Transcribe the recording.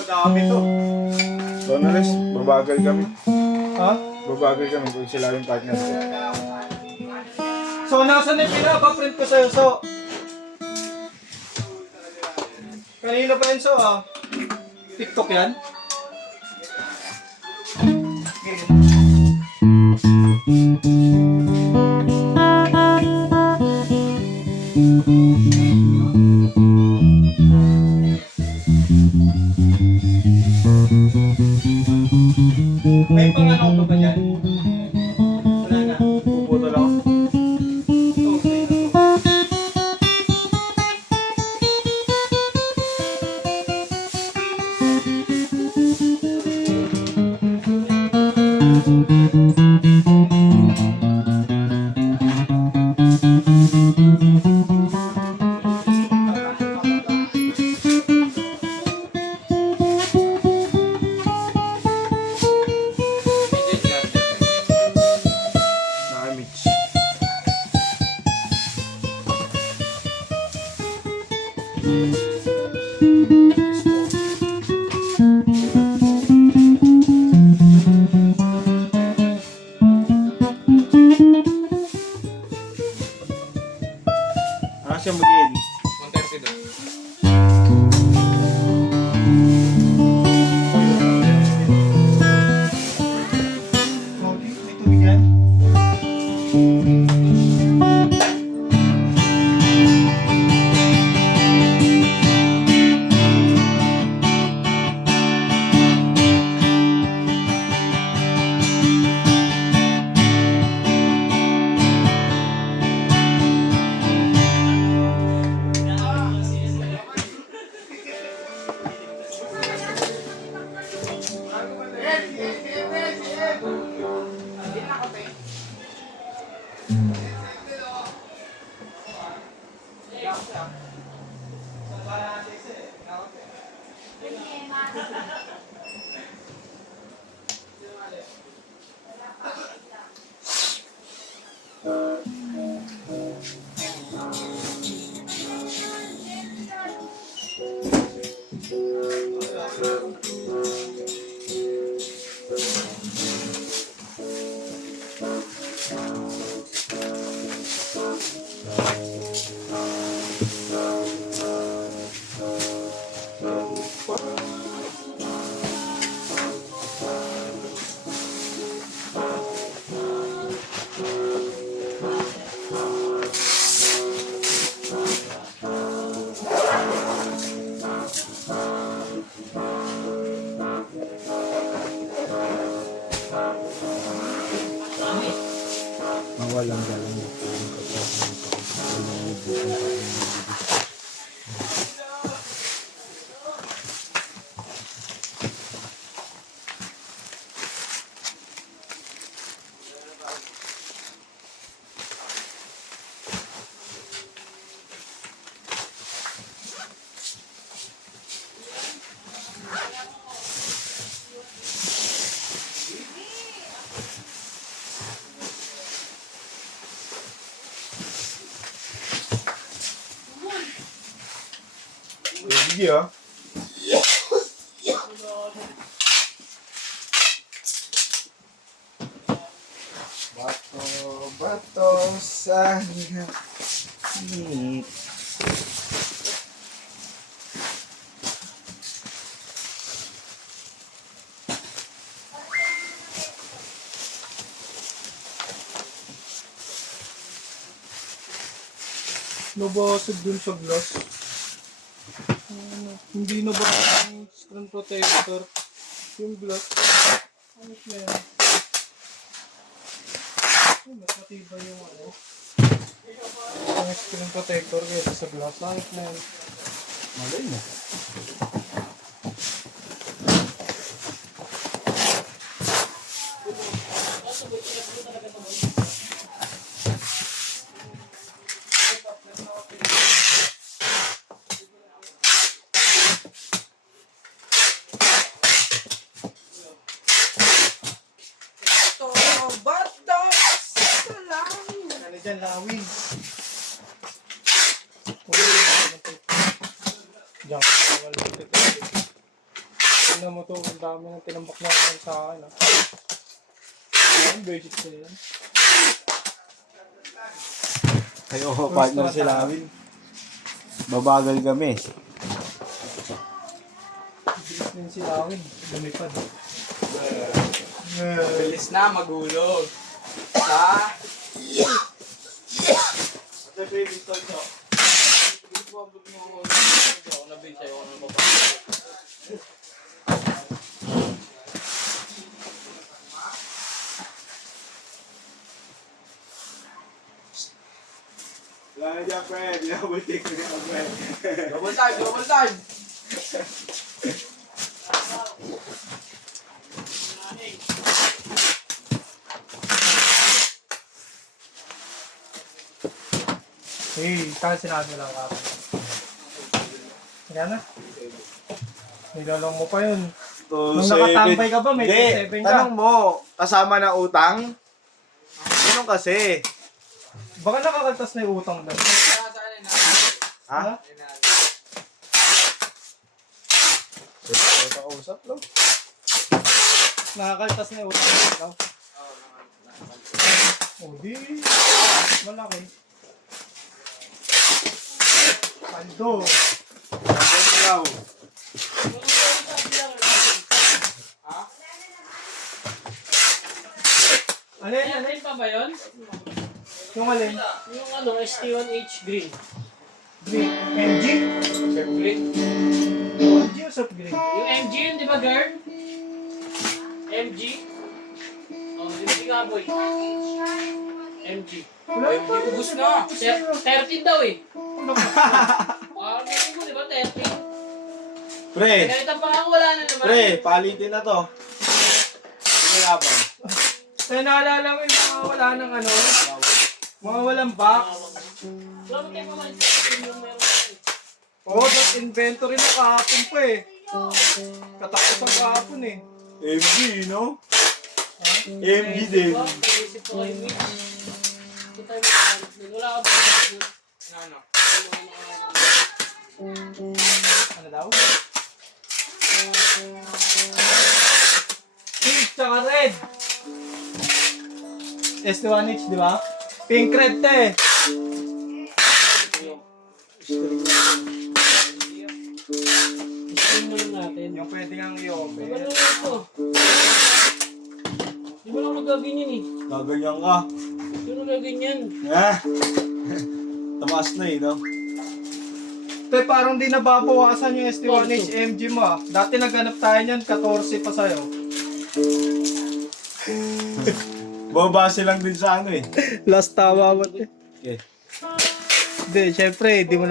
Madami to. So, Nares, babagal kami. Ha? Babagal kami kung sila yung partner ko. So, nasa na yung pinapa-print ko sa'yo? So, kanina pa yun, so, TikTok yan? May pangalan ko ba yan? Wala na. Puputol ako. Ito, sa'yo na to. Naka-mix. Siya mag-edit. 130 doon. May tubig yan? Mawalang galang na po ang Sige ah. Bato sa hingit. Nabasag dun sa glass. Hindi na ba ang screen protector? Yung glass. Ano na yan? Ay, mas matibay yung ano. Ang screen protector kaysa sa glass. Ano na yan? Malay mo. Ano dyan, lawin? Diyan, tingnan mo to, ang dami ng tinambak na naman sa akin. Ayan, basic na yan. Kayo, partner si Lawin. Babagal kami. Bilis din si lawin, lumipad. Bilis na, magulog. Sa... Wala na dyan, pre. Binabutik ko na, pre. Double time, double time! Hey, kaya sinabi lang ako. Kaya na. Nilalong mo pa yun. Nung nakatambay ka ba, may 27 ka? Tanong mo, kasama na utang? Ganun kasi. Baka nakakaltas na yung utang doon. Ha? Ha? Ito kausap lang. Nakakaltas na yung utang doon. Oh, di. Malaki. Paldo. Ganun daw. Ano yan? Ano Alin yan? pa ba yun? Yung alin? Yung ano, ST1H green. Green. MG? Surf green. MG o soft green? Yung MG yun, di ba girl? MG? Oh, MG nga boy. MG. Wala MG, ubus na. 13 daw eh. Ah, ganun mo, di ba? 13. Pre, Kahit ang pangako wala na naman. pre, palitin na to. Pinayabang. Kaya naalala mo yung mga wala ng ano? Mga walang box. Wala mo tayo mamalit yung meron tayo. Oo, that inventory na kahapon pa eh. Katapos ang kahapon eh. MG, no? MG din. Diba? Naisip ko kayo, Mitch. Ito tayo makalit nun. Wala ka ba nun? Ano? Ano daw? Pink tsaka red. ST1H, di ba? Pink red te. Ito lang natin. Yung pwede kang i-open. Ano ito? Di ba lang magaganyan eh? Gaganyan ka. Di ba magaganyan? Ha? Tamas na eh, no? Te, parang di nababawasan yung ST1H MG mo ah. Dati naghanap tayo niyan, 14 pa sa'yo. Babase lang din sa ano eh. Last tawa mo te. Okay. Hindi, syempre, di mo na